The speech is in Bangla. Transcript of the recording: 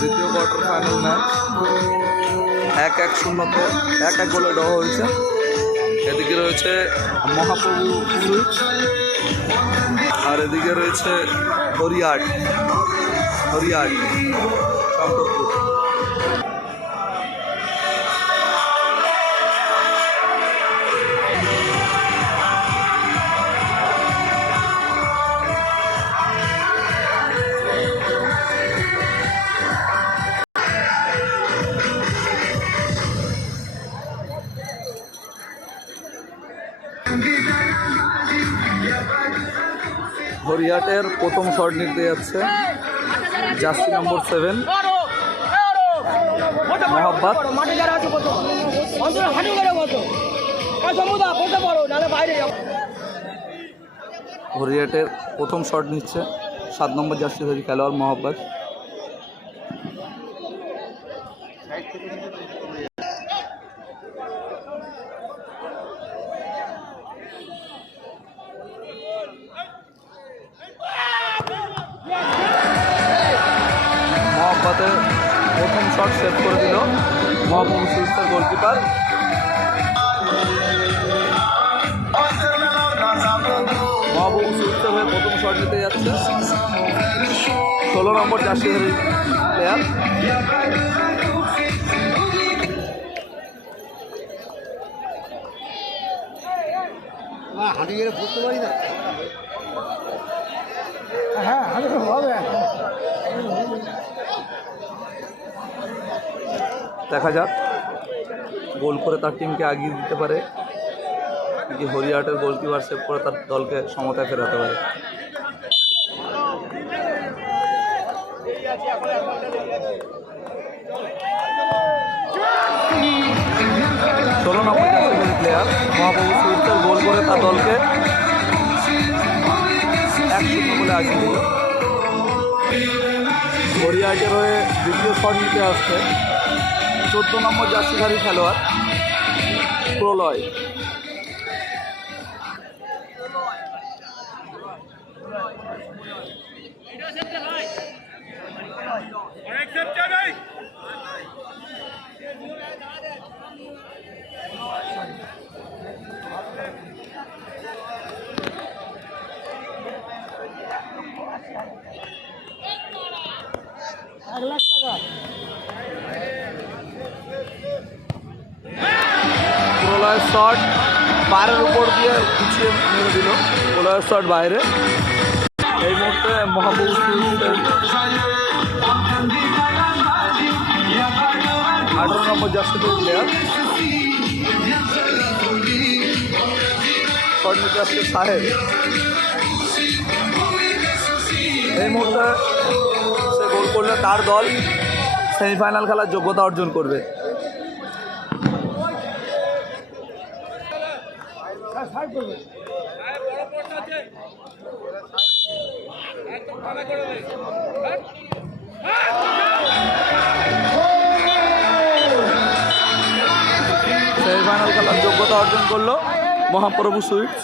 দ্বিতীয় কোয়ার্টার ফাইনাল ম্যাচ 1-1 1-1 গোলে ড্র হয়েছে। এদিকে রয়েছে মহাপ্রভু সুইচ আর এদিকে রয়েছে হরিয়াট শঙ্করপুর। হরিয়াটের প্রথম শট নিতে যাচ্ছে জার্সি নম্বর 7 মোহাব্বত। হরিয়াটের প্রথম শট নিচ্ছে 7 নম্বর জার্সিধারী খেলোয়াড় মোহাব্বত। মোহাব্বতের প্রথম শট সেভ করে দিল মহাপ্রভু সুইচের গোলকিপার। মহাপ্রভু সুইচের হয়ে প্রথম শট নিতে যাচ্ছে 16 নম্বর জার্সিধারী প্লেয়ার। হাঁটি গেলে বুঝতে পারি না। হ্যাঁ হবে। দেখা যাক গোল করে তার টিমকে এগিয়ে দিতে পারে কি হরিয়াটের গোলকিপার সেভ করে তার দলকে সমতায় ফেরাতে পারে। ষোলো নম্বর প্লেয়ার মহাপ্রভু সুইচের গোল করে তার দলকে 1-0 বলে আগিয়ে দিল। হরিয়াটের হয়ে দ্বিতীয় শট নিতে আসছে 14 নম্বর জার্সিধারী খেলোয়াড় প্রলয়। প্রলয়ের শট বাইরের উপর দিয়ে পিছিয়ে মেরে দিল। প্রলয়ের শট বাইরে। এই মুহূর্তে মহাপ্রভু 18 নম্বর জার্সিধারী প্লেয়ার শট নিতে আসছে সাহেব। এই মুহূর্তে সে গোল করলে তার দল সেমিফাইনাল খেলার যোগ্যতা অর্জন করবে। সেমিফাইনাল খেলার যোগ্যতা অর্জন করলো মহাপ্রভু সুইটস।